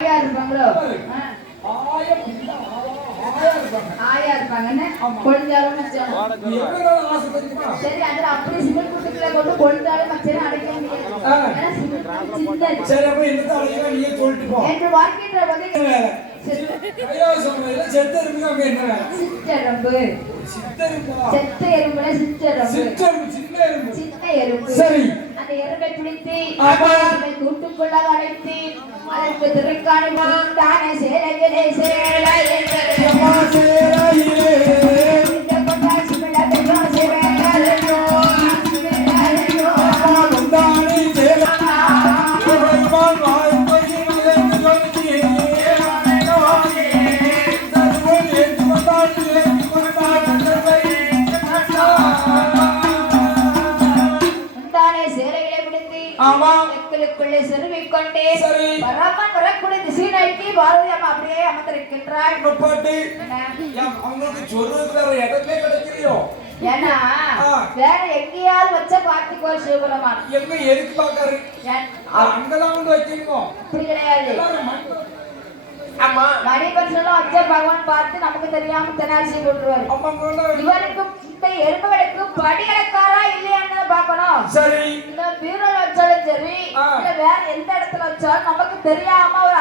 இருப்பாங்களோ ஆயா இருப்பாங்கன்னு கொழுந்தாலும் சரி அதுல அப்படி சிமெண்ட் குட்டுக்குள்ள கொண்டு கொழுந்தாலும் மச்சனை அடைக்க முடியாது என்று வாழ்க்கைன்ற போது செத்த எறும்புல சின்ன எறும்பு அந்த எறும்பை பிடித்து கூட்டுக்குள்ள அடைத்து அதற்கு திருக்காணிமான் தானே சேரையிலே சேரலை செருவிக்கொண்டே பரமன் வரக்கூடிய திசைநோக்கி பாரதி அம்மா அப்படியே அமர்ந்திருக்கின்றாள். ஏன்னா வேற எங்கேயாவது வச்ச பார்த்துக்கோ சிவபெருமான் எங்க எதுக்கு பாக்காரு அங்கதான் வந்து வைக்கணும் அப்படி கிடையாது. மணிபர்சனம் வச்ச பகவான் பார்த்து நமக்கு தெரியாம தெனாசி போட்டுருவாரு. இவருக்கு இந்த எறும்புகளுக்கு படி இழக்காரா இல்லையான்னு பாக்கணும். சரி இந்த பீரோல வச்சாலும் சரி இல்ல வேற எந்த இடத்துல வச்சாலும் நமக்கு தெரியாம ஒரு